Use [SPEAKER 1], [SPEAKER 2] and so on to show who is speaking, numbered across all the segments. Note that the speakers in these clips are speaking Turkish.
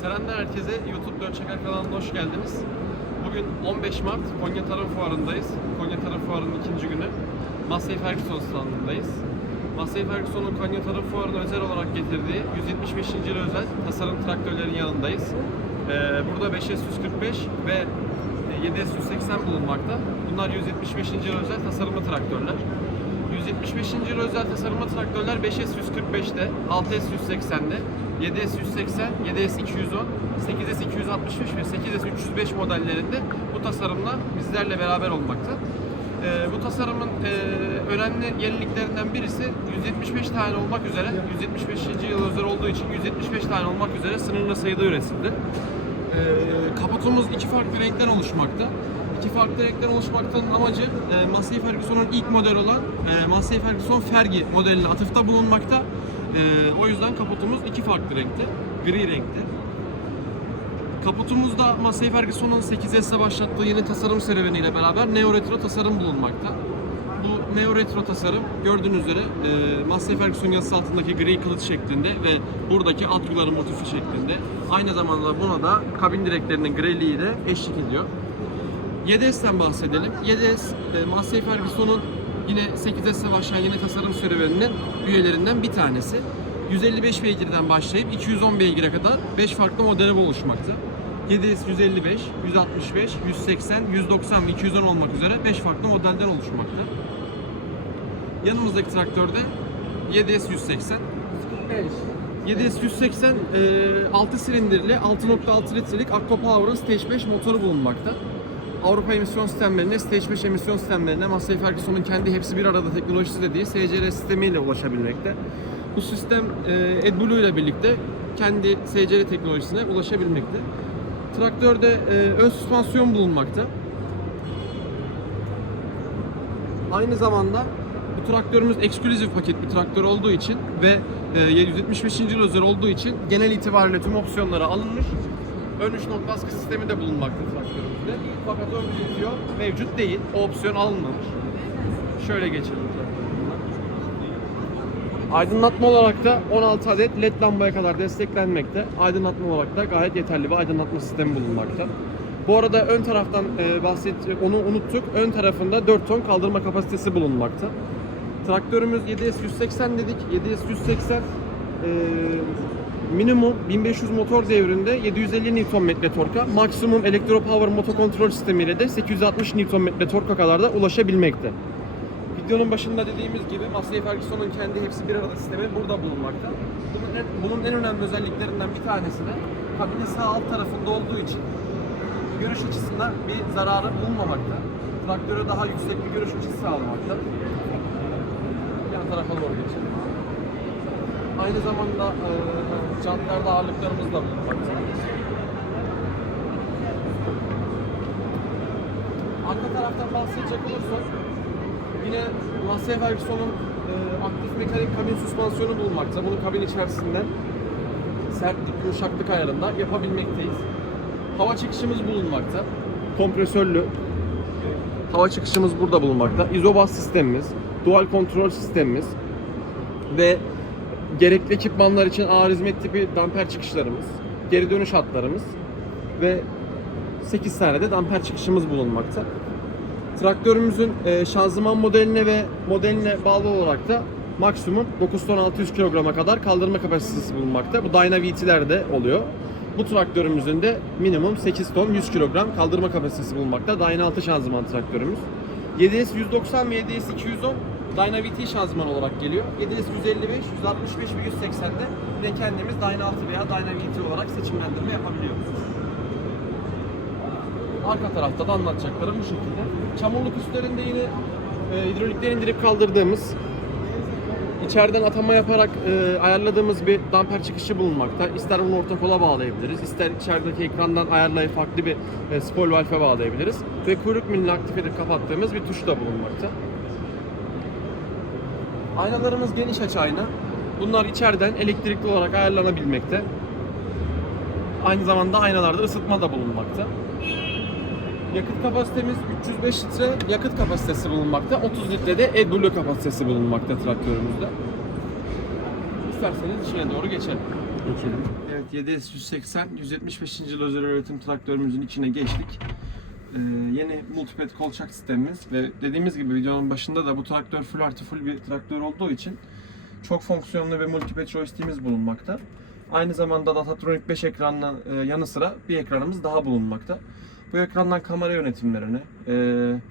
[SPEAKER 1] Selamlar herkese. YouTube 4 Çakar kanalına hoş geldiniz. Bugün 15 Mart Konya Tarım Fuarı'ndayız. Konya Tarım Fuarı'nın ikinci günü. Massey Ferguson standındayız. Massey Ferguson'un Konya Tarım Fuarı'na özel olarak getirdiği 175. yıl özel tasarım traktörlerin yanındayız. Ee, burada 5S145 ve 7S180 bulunmakta. Bunlar 175. yıl özel tasarımlı traktörler. 175. yıl özel tasarımlı traktörler 5S145'te, 6S180'de, 7S180, 7S210, 8S265 ve 8S305 modellerinde bu tasarımla bizlerle beraber olmakta. Ee, bu tasarımın e, önemli yeniliklerinden birisi 175 tane olmak üzere, 175. yıl özel olduğu için 175 tane olmak üzere sınırlı sayıda üretildi. Ee, kaputumuz iki farklı renkten oluşmakta. İki farklı renkten oluşmaktanın amacı e, Massey Ferguson'un ilk model olan e, Massey Ferguson Fergie modeline atıfta bulunmakta. E, o yüzden kaputumuz iki farklı renkte, gri renkte. Kaputumuzda Massey Ferguson'un 8S'e başlattığı yeni tasarım serüveniyle beraber Neo Retro tasarım bulunmakta. Bu Neo Retro tasarım gördüğünüz üzere e, Massey Ferguson yazısı altındaki gri kılıç şeklinde ve buradaki alt yuları motifi şeklinde. Aynı zamanda buna da kabin direklerinin griliği de eşlik ediyor. 7S'ten bahsedelim. 7S e, Massey Ferguson'un yine 8S'e başlayan yeni tasarım serüveninin üyelerinden bir tanesi. 155 beygirden başlayıp 210 beygire kadar 5 farklı modeli oluşmakta. 7S 155, 165, 180, 190 ve 210 olmak üzere 5 farklı modelden oluşmakta. Yanımızdaki traktörde 7S 180. 7S 180 e, 6 silindirli 6.6 litrelik Akko Power'ın Stage 5 motoru bulunmakta. Avrupa emisyon sistemlerine, Stage 5 emisyon sistemlerine Massey Ferguson'un kendi hepsi bir arada teknolojisi dediği SCR sistemiyle ulaşabilmekte. Bu sistem e, AdBlue ile birlikte kendi SCR teknolojisine ulaşabilmekte. Traktörde e, ön süspansiyon bulunmakta. Aynı zamanda bu traktörümüz ekskluzif paket bir traktör olduğu için ve e, 775. yıl özel olduğu için genel itibariyle tüm opsiyonları alınmış. Ön 3 nokta askı sistemi de bulunmakta traktörümüzde. Fakat ön video mevcut değil. O opsiyon alınmamış. Şöyle geçelim. Aydınlatma olarak da 16 adet led lambaya kadar desteklenmekte. Aydınlatma olarak da gayet yeterli bir aydınlatma sistemi bulunmakta. Bu arada ön taraftan e, bahset onu unuttuk. Ön tarafında 4 ton kaldırma kapasitesi bulunmakta. Traktörümüz 7S 180 dedik. 7S 180 e, minimum 1500 motor devrinde 750 Nm torka, maksimum elektro power motokontrol sistemiyle de 860 Nm torka kadar da ulaşabilmekte. Videonun başında dediğimiz gibi Massey Ferguson'un kendi hepsi bir arada sistemi burada bulunmakta. Bunun en, bunun en önemli özelliklerinden bir tanesi de kabinin sağ alt tarafında olduğu için görüş açısından bir zararı bulunmamakta. Traktöre daha yüksek bir görüş açısı sağlamakta. Yan tarafa doğru geçelim. Aynı zamanda e, jantlarda ağırlıklarımız da bulunmakta. Arka taraftan bahsedecek olursak yine Massey Ferguson'un e, aktif mekanik kabin süspansiyonu bulunmakta. Bunu kabin içerisinden sertlik, yumuşaklık ayarında yapabilmekteyiz. Hava çıkışımız bulunmakta. Kompresörlü hava çıkışımız burada bulunmakta. İzobas sistemimiz, dual kontrol sistemimiz ve gerekli ekipmanlar için ağır hizmet tipi damper çıkışlarımız, geri dönüş hatlarımız ve 8 tane de damper çıkışımız bulunmakta. Traktörümüzün e, şanzıman modeline ve modeline bağlı olarak da maksimum 9 ton 600 kilograma kadar kaldırma kapasitesi bulunmakta. Bu Dyna VT'lerde oluyor. Bu traktörümüzün de minimum 8 ton 100 kilogram kaldırma kapasitesi bulunmakta. Dyna 6 şanzıman traktörümüz. 7S 190 ve 7S 210 Dyna VT şanzıman olarak geliyor. 7S 155, 165 ve 180'de yine kendimiz Dyna 6 veya Dyna VT olarak seçimlendirme yapabiliyoruz. Arka tarafta da anlatacaklarım bu şekilde. Çamurluk üstlerinde yine e, hidrolikten indirip kaldırdığımız içeriden atama yaparak e, ayarladığımız bir damper çıkışı bulunmakta. İster bunu orta kola bağlayabiliriz, ister içerideki ekrandan ayarlayıp farklı bir e, spoil valve bağlayabiliriz. Ve kuyruk milini aktif edip kapattığımız bir tuş da bulunmakta. Aynalarımız geniş açı ayna. Bunlar içeriden elektrikli olarak ayarlanabilmekte. Aynı zamanda aynalarda ısıtma da bulunmakta. Yakıt kapasitemiz 305 litre yakıt kapasitesi bulunmakta. 30 litre de AdBlue kapasitesi bulunmakta traktörümüzde. İsterseniz içine doğru geçelim.
[SPEAKER 2] geçelim.
[SPEAKER 1] Evet 7S 180 175. yıl özel üretim traktörümüzün içine geçtik. Ee, yeni multiped kolçak sistemimiz ve dediğimiz gibi videonun başında da bu traktör full artı full bir traktör olduğu için çok fonksiyonlu ve multiped joystick'imiz bulunmakta. Aynı zamanda Datatronic 5 ekranla e, yanı sıra bir ekranımız daha bulunmakta. Bu ekrandan kamera yönetimlerini, e,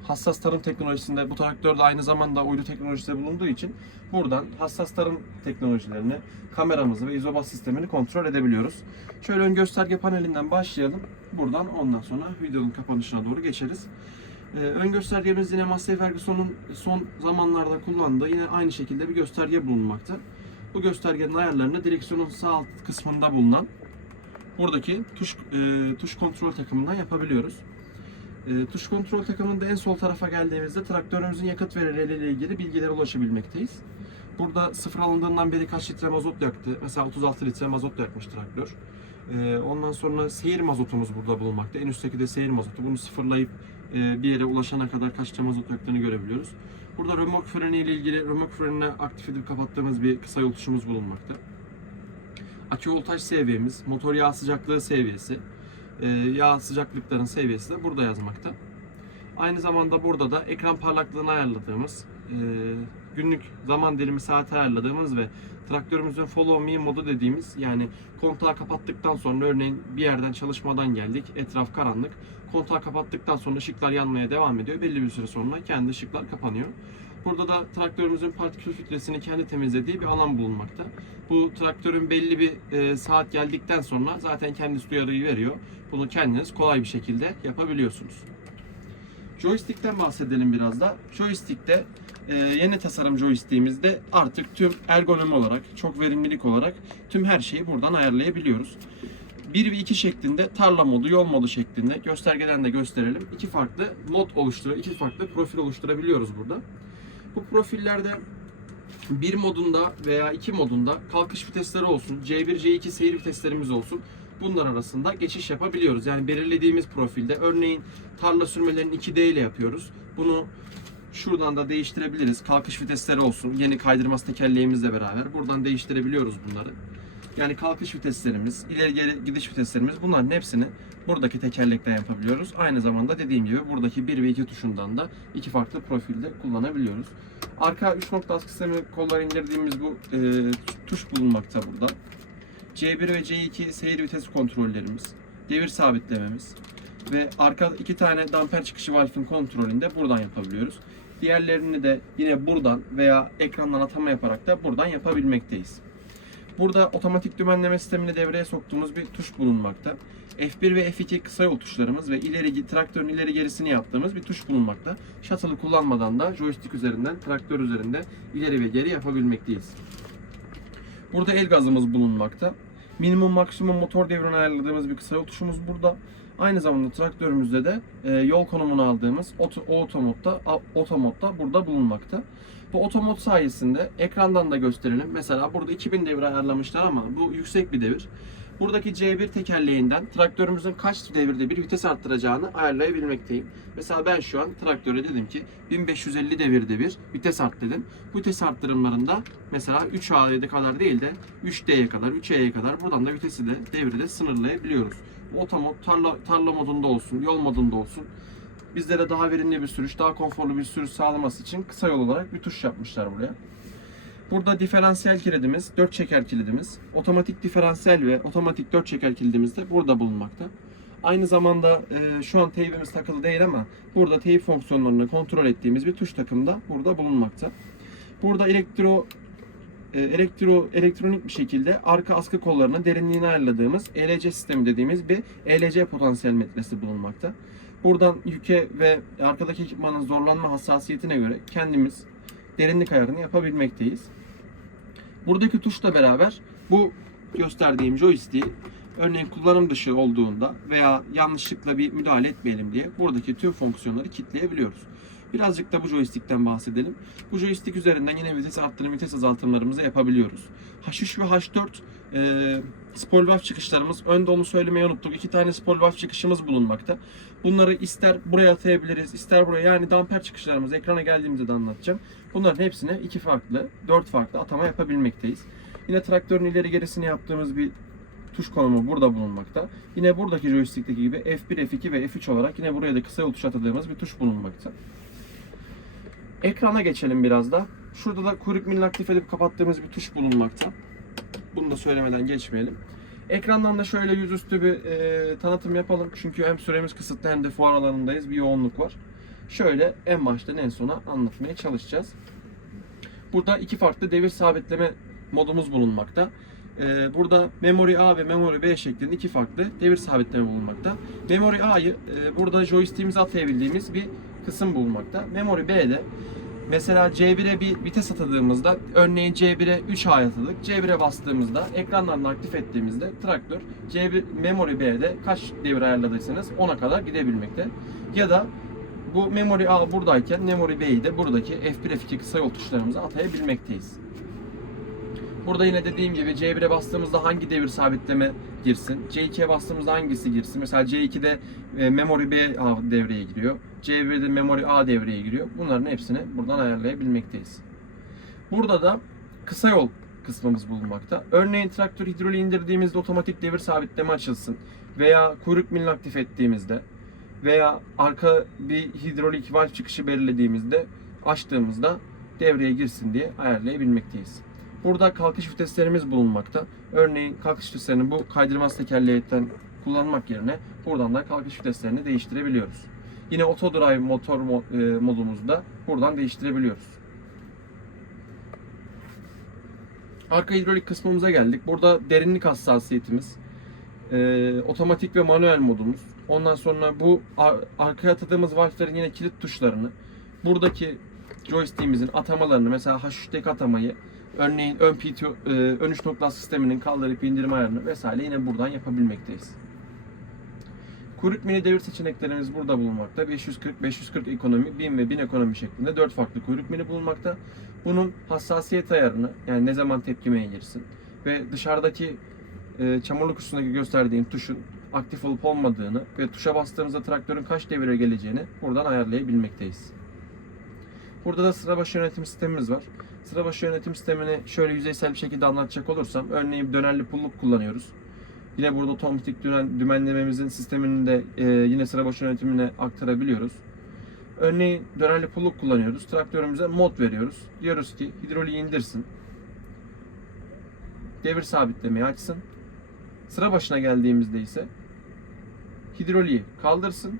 [SPEAKER 1] hassas tarım teknolojisinde bu traktörde aynı zamanda uydu teknolojisi bulunduğu için buradan hassas tarım teknolojilerini, kameramızı ve izobas sistemini kontrol edebiliyoruz. Şöyle ön gösterge panelinden başlayalım. Buradan ondan sonra videonun kapanışına doğru geçeriz. Ee, ön göstergemiz yine Massey Ferguson'un son zamanlarda kullandığı yine aynı şekilde bir gösterge bulunmakta. Bu göstergenin ayarlarını direksiyonun sağ alt kısmında bulunan buradaki tuş e, tuş kontrol takımından yapabiliyoruz. E, tuş kontrol takımında en sol tarafa geldiğimizde traktörümüzün yakıt verileriyle ilgili bilgilere ulaşabilmekteyiz. Burada sıfır alındığından beri kaç litre mazot yaktı? Mesela 36 litre mazot yakmış traktör. Ee, ondan sonra seyir mazotumuz burada bulunmakta. En üstteki de seyir mazotu. Bunu sıfırlayıp e, bir yere ulaşana kadar kaç litre mazot yaktığını görebiliyoruz. Burada römork freni ile ilgili römork frenine aktif edip kapattığımız bir kısa yol tuşumuz bulunmakta. Akü voltaj seviyemiz, motor yağ sıcaklığı seviyesi, e, yağ sıcaklıkların seviyesi de burada yazmakta. Aynı zamanda burada da ekran parlaklığını ayarladığımız, e, günlük zaman dilimi saati ayarladığımız ve traktörümüzün follow me modu dediğimiz yani kontağı kapattıktan sonra örneğin bir yerden çalışmadan geldik, etraf karanlık. Kontağı kapattıktan sonra ışıklar yanmaya devam ediyor. Belli bir süre sonra kendi ışıklar kapanıyor. Burada da traktörümüzün partikül filtresini kendi temizlediği bir alan bulunmakta. Bu traktörün belli bir e, saat geldikten sonra zaten kendisi uyarıyı veriyor. Bunu kendiniz kolay bir şekilde yapabiliyorsunuz. Joystick'ten bahsedelim biraz da. Joystick'te e, yeni tasarım joystick'imizde artık tüm ergonomi olarak, çok verimlilik olarak tüm her şeyi buradan ayarlayabiliyoruz. 1 ve 2 şeklinde tarla modu, yol modu şeklinde göstergeden de gösterelim. İki farklı mod oluşturuyor, iki farklı profil oluşturabiliyoruz burada. Bu profillerde bir modunda veya iki modunda kalkış vitesleri olsun, C1, C2 seyir viteslerimiz olsun. Bunlar arasında geçiş yapabiliyoruz. Yani belirlediğimiz profilde örneğin tarla sürmelerini 2D ile yapıyoruz. Bunu şuradan da değiştirebiliriz. Kalkış vitesleri olsun. Yeni kaydırmaz tekerleğimizle beraber buradan değiştirebiliyoruz bunları. Yani kalkış viteslerimiz, ileri geri gidiş viteslerimiz bunların hepsini buradaki tekerlekten yapabiliyoruz. Aynı zamanda dediğim gibi buradaki 1 ve 2 tuşundan da iki farklı profilde kullanabiliyoruz. Arka 3 nokta askı sistemi kollar indirdiğimiz bu e, tuş bulunmakta burada. C1 ve C2 seyir vites kontrollerimiz, devir sabitlememiz ve arka iki tane damper çıkışı valfin kontrolünü de buradan yapabiliyoruz. Diğerlerini de yine buradan veya ekrandan atama yaparak da buradan yapabilmekteyiz. Burada otomatik dümenleme sistemini devreye soktuğumuz bir tuş bulunmakta. F1 ve F2 kısa yol tuşlarımız ve ileri traktörün ileri gerisini yaptığımız bir tuş bulunmakta. Shuttle'ı kullanmadan da joystick üzerinden, traktör üzerinde ileri ve geri yapabilmekteyiz. Burada el gazımız bulunmakta. Minimum maksimum motor devrini ayarladığımız bir kısa yol tuşumuz burada. Aynı zamanda traktörümüzde de e, yol konumunu aldığımız oto, auto modda, auto modda burada bulunmakta. Bu otomod sayesinde ekrandan da gösterelim. Mesela burada 2000 devir ayarlamışlar ama bu yüksek bir devir. Buradaki C1 tekerleğinden traktörümüzün kaç devirde bir vites arttıracağını ayarlayabilmekteyim. Mesela ben şu an traktöre dedim ki 1550 devirde bir vites art dedim. Bu vites arttırımlarında mesela 3A'ya kadar değil de 3D'ye kadar, 3E'ye kadar buradan da vitesi de devri de sınırlayabiliyoruz. Otomod tarla, tarla modunda olsun, yol modunda olsun bizlere daha verimli bir sürüş, daha konforlu bir sürüş sağlaması için kısa yol olarak bir tuş yapmışlar buraya. Burada diferansiyel kilidimiz, 4 çeker kilidimiz, otomatik diferansiyel ve otomatik 4 çeker kilidimiz de burada bulunmakta. Aynı zamanda e, şu an teybimiz takılı değil ama burada teyip fonksiyonlarını kontrol ettiğimiz bir tuş takımı da burada bulunmakta. Burada elektro e, elektro elektronik bir şekilde arka askı kollarının derinliğini ayarladığımız ELC sistemi dediğimiz bir ELC potansiyel metresi bulunmakta. Buradan yüke ve arkadaki ekipmanın zorlanma hassasiyetine göre kendimiz derinlik ayarını yapabilmekteyiz. Buradaki tuşla beraber bu gösterdiğim joystick'i örneğin kullanım dışı olduğunda veya yanlışlıkla bir müdahale etmeyelim diye buradaki tüm fonksiyonları kilitleyebiliyoruz. Birazcık da bu joystick'ten bahsedelim. Bu joystick üzerinden yine vites arttırım, vites azaltımlarımızı yapabiliyoruz. H3 ve H4 e, spol valve çıkışlarımız. Önde onu söylemeyi unuttuk. İki tane spol valve çıkışımız bulunmakta. Bunları ister buraya atayabiliriz, ister buraya. Yani damper çıkışlarımız ekrana geldiğimizde de anlatacağım. Bunların hepsine iki farklı, dört farklı atama yapabilmekteyiz. Yine traktörün ileri gerisini yaptığımız bir tuş konumu burada bulunmakta. Yine buradaki joystick'teki gibi F1, F2 ve F3 olarak yine buraya da kısa yol tuşu atadığımız bir tuş bulunmakta. Ekrana geçelim biraz da. Şurada da kuyruk milini aktif edip kapattığımız bir tuş bulunmakta. Bunu da söylemeden geçmeyelim. Ekrandan da şöyle yüzüstü bir e, tanıtım yapalım. Çünkü hem süremiz kısıtlı hem de fuar alanındayız. Bir yoğunluk var. Şöyle en baştan en sona anlatmaya çalışacağız. Burada iki farklı devir sabitleme modumuz bulunmakta. Ee, burada Memory A ve Memory B şeklinde iki farklı devir sabitleme bulunmakta. Memory A'yı e, burada joystick'imize atayabildiğimiz bir kısım bulunmakta. Memory B'de mesela C1'e bir vites atadığımızda örneğin C1'e 3 A atadık. C1'e bastığımızda ekrandan da aktif ettiğimizde traktör C1 Memory B'de kaç devir ayarladıysanız ona kadar gidebilmekte. Ya da bu Memory A buradayken Memory B'yi de buradaki F1 F2 kısa yol tuşlarımıza atayabilmekteyiz. Burada yine dediğim gibi C1'e bastığımızda hangi devir sabitleme girsin, C2'ye bastığımızda hangisi girsin. Mesela C2'de e, Memory B devreye giriyor, C1'de Memory A devreye giriyor. Bunların hepsini buradan ayarlayabilmekteyiz. Burada da kısa yol kısmımız bulunmakta. Örneğin traktör hidroliği indirdiğimizde otomatik devir sabitleme açılsın veya kuyruk milini aktif ettiğimizde veya arka bir hidrolik valve çıkışı belirlediğimizde açtığımızda devreye girsin diye ayarlayabilmekteyiz. Burada kalkış viteslerimiz bulunmakta. Örneğin kalkış viteslerini bu kaydırmaz tekerleğinden kullanmak yerine buradan da kalkış viteslerini değiştirebiliyoruz. Yine auto drive motor mo- e, modumuzu da buradan değiştirebiliyoruz. Arka hidrolik kısmımıza geldik. Burada derinlik hassasiyetimiz, e, otomatik ve manuel modumuz. Ondan sonra bu ar- arkaya atadığımız valflerin yine kilit tuşlarını, buradaki joystick'imizin atamalarını mesela H3'teki atamayı, örneğin ön PTO, e, ön üç nokta sisteminin kaldırıp indirme ayarını vesaire yine buradan yapabilmekteyiz. Kuyruk mini devir seçeneklerimiz burada bulunmakta. 540, 540 ekonomi, 1000 ve 1000 ekonomi şeklinde 4 farklı kuyruk mini bulunmakta. Bunun hassasiyet ayarını yani ne zaman tepkimeye girsin ve dışarıdaki e, çamurluk üstündeki gösterdiğim tuşun aktif olup olmadığını ve tuşa bastığımızda traktörün kaç devire geleceğini buradan ayarlayabilmekteyiz. Burada da sıra başı yönetim sistemimiz var. Sıra başı yönetim sistemini şöyle yüzeysel bir şekilde anlatacak olursam örneğin dönerli pulluk kullanıyoruz. Yine burada otomatik dümen, dümenlememizin sistemini de e, yine sıra başı yönetimine aktarabiliyoruz. Örneğin dönerli pulluk kullanıyoruz. Traktörümüze mod veriyoruz. Diyoruz ki hidroliği indirsin. Devir sabitlemeyi açsın. Sıra başına geldiğimizde ise hidroliği kaldırsın.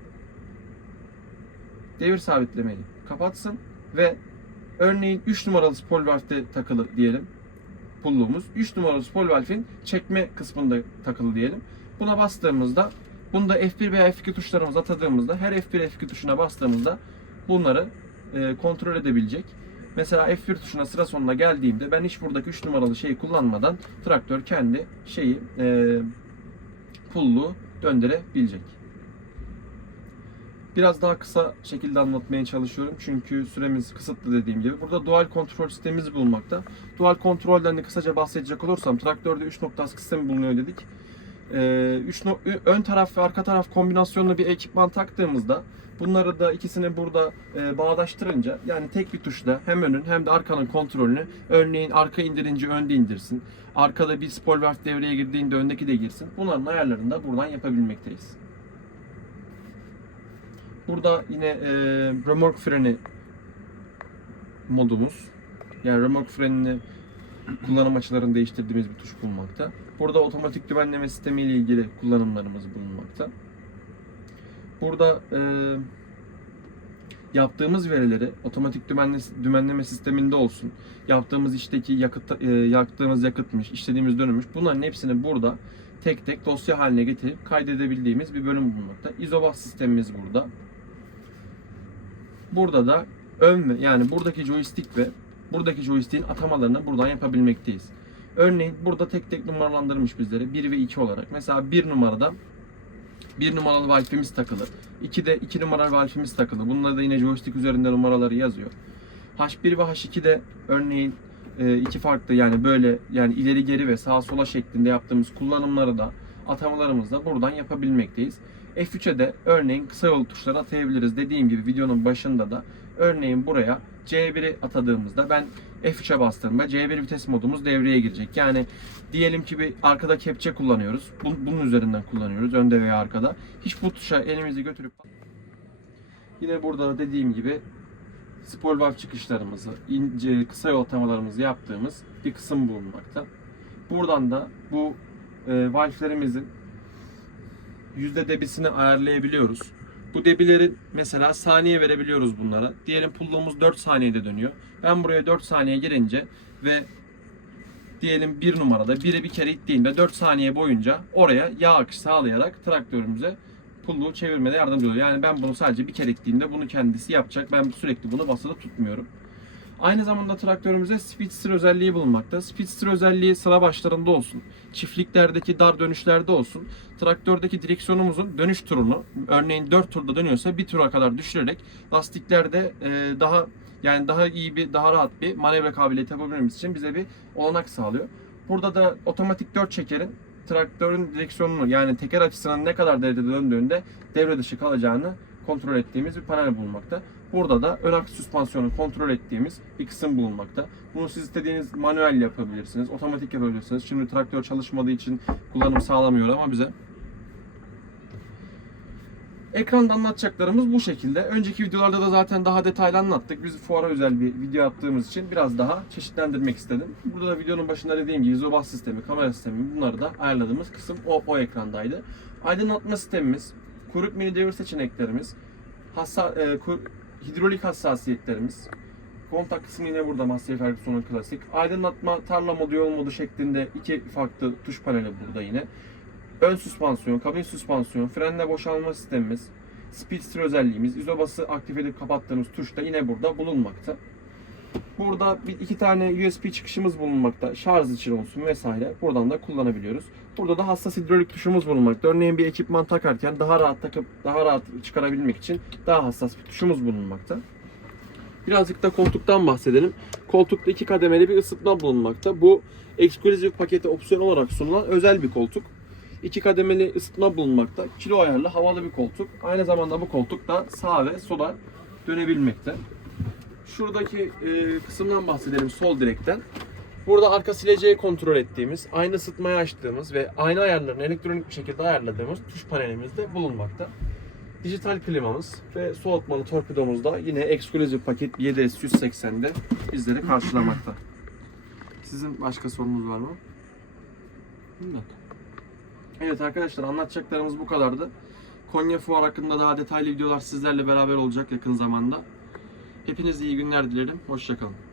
[SPEAKER 1] Devir sabitlemeyi kapatsın ve örneğin 3 numaralı spool valve'de takılı diyelim pulluğumuz. 3 numaralı spool valve'in çekme kısmında takılı diyelim. Buna bastığımızda bunda F1 veya F2 tuşlarımızı atadığımızda her F1 F2 tuşuna bastığımızda bunları e, kontrol edebilecek. Mesela F1 tuşuna sıra sonuna geldiğimde ben hiç buradaki 3 numaralı şeyi kullanmadan traktör kendi şeyi e, pulluğu döndürebilecek. Biraz daha kısa şekilde anlatmaya çalışıyorum çünkü süremiz kısıtlı dediğim gibi. Burada dual kontrol sistemimiz bulunmakta. Dual kontrolden de kısaca bahsedecek olursam traktörde 3 nokta sistemi bulunuyor dedik. Ee, üç no- ön taraf ve arka taraf kombinasyonlu bir ekipman taktığımızda bunları da ikisini burada e, bağdaştırınca yani tek bir tuşla hem önün hem de arkanın kontrolünü örneğin arka indirince önde indirsin. Arkada bir spoil valve devreye girdiğinde öndeki de girsin. Bunların ayarlarını da buradan yapabilmekteyiz. Burada yine e, remork freni modumuz. Yani remork frenini kullanım açılarını değiştirdiğimiz bir tuş bulunmakta. Burada otomatik dümenleme sistemi ile ilgili kullanımlarımız bulunmakta. Burada e, yaptığımız verileri otomatik dümenle, dümenleme sisteminde olsun, yaptığımız işteki yakıt, e, yaktığımız yakıtmış, işlediğimiz dönümmüş bunların hepsini burada tek tek dosya haline getirip kaydedebildiğimiz bir bölüm bulunmakta. Isobus sistemimiz burada. Burada da ön ve yani buradaki joystick ve buradaki joystick'in atamalarını buradan yapabilmekteyiz. Örneğin burada tek tek numaralandırmış bizleri 1 ve 2 olarak. Mesela 1 numarada 1 numaralı valfimiz takılı. 2'de 2 numaralı valfimiz takılı. Bunlar da yine joystick üzerinde numaraları yazıyor. H1 ve H2'de örneğin e, iki farklı yani böyle yani ileri geri ve sağa sola şeklinde yaptığımız kullanımları da atamalarımızı da buradan yapabilmekteyiz. F3'e de örneğin kısa yol tuşları atayabiliriz. Dediğim gibi videonun başında da örneğin buraya C1'i atadığımızda ben F3'e bastığımda C1 vites modumuz devreye girecek. Yani diyelim ki bir arkada kepçe kullanıyoruz. Bun- Bunun üzerinden kullanıyoruz önde veya arkada. Hiç bu tuşa elimizi götürüp Yine burada da dediğim gibi spoil valve çıkışlarımızı, ince kısa yol atamalarımızı yaptığımız bir kısım bulunmakta. Buradan da bu e, valflerimizin yüzde debisini ayarlayabiliyoruz. Bu debilerin mesela saniye verebiliyoruz bunlara. Diyelim pulluğumuz 4 saniyede dönüyor. Ben buraya 4 saniye girince ve diyelim bir numarada biri bir kere ittiğinde 4 saniye boyunca oraya yağ akışı sağlayarak traktörümüze pulluğu çevirmede yardımcı oluyor. Yani ben bunu sadece bir kere ittiğimde bunu kendisi yapacak. Ben sürekli bunu basılı tutmuyorum. Aynı zamanda traktörümüzde speedster özelliği bulunmakta. Speedster özelliği sıra başlarında olsun. Çiftliklerdeki dar dönüşlerde olsun. Traktördeki direksiyonumuzun dönüş turunu örneğin 4 turda dönüyorsa bir tura kadar düşürerek lastiklerde e, daha yani daha iyi bir daha rahat bir manevra kabiliyeti yapabilmemiz için bize bir olanak sağlıyor. Burada da otomatik 4 çekerin traktörün direksiyonunu yani teker açısının ne kadar derecede döndüğünde devre dışı kalacağını kontrol ettiğimiz bir panel bulunmakta. Burada da ön aks süspansiyonu kontrol ettiğimiz bir kısım bulunmakta. Bunu siz istediğiniz manuel yapabilirsiniz, otomatik yapabilirsiniz. Şimdi traktör çalışmadığı için kullanım sağlamıyor ama bize. Ekranda anlatacaklarımız bu şekilde. Önceki videolarda da zaten daha detaylı anlattık. Biz fuara özel bir video yaptığımız için biraz daha çeşitlendirmek istedim. Burada da videonun başında dediğim gibi izobas sistemi, kamera sistemi bunları da ayarladığımız kısım o, o ekrandaydı. Aydınlatma sistemimiz, kuyruk mini devir seçeneklerimiz, hassa, e, kur- hidrolik hassasiyetlerimiz, kontak kısmı yine burada Massey Ferguson'un klasik. Aydınlatma, tarla modu, yol modu şeklinde iki farklı tuş paneli burada yine. Ön süspansiyon, kabin süspansiyon, frenle boşalma sistemimiz, speedster özelliğimiz, izobası aktif edip kapattığımız tuş da yine burada bulunmakta. Burada bir iki tane USB çıkışımız bulunmakta. Şarj için olsun vesaire. Buradan da kullanabiliyoruz. Burada da hassas hidrolik tuşumuz bulunmakta. Örneğin bir ekipman takarken daha rahat takıp daha rahat çıkarabilmek için daha hassas bir tuşumuz bulunmakta. Birazcık da koltuktan bahsedelim. Koltukta iki kademeli bir ısıtma bulunmakta. Bu ekskluzif pakete opsiyon olarak sunulan özel bir koltuk. İki kademeli ısıtma bulunmakta. Kilo ayarlı havalı bir koltuk. Aynı zamanda bu koltuk da sağa ve sola dönebilmekte. Şuradaki e, kısımdan bahsedelim sol direkten. Burada arka sileceği kontrol ettiğimiz, aynı ısıtmayı açtığımız ve ayna ayarlarını elektronik bir şekilde ayarladığımız tuş panelimiz de bulunmakta. Dijital klimamız ve soğutmalı torpidomuz da yine ekskluzif paket 7S 180'de bizleri karşılamakta. Sizin başka sorunuz var mı? Yok. Evet arkadaşlar anlatacaklarımız bu kadardı. Konya Fuar hakkında daha detaylı videolar sizlerle beraber olacak yakın zamanda. Hepinize iyi günler dilerim. Hoşçakalın.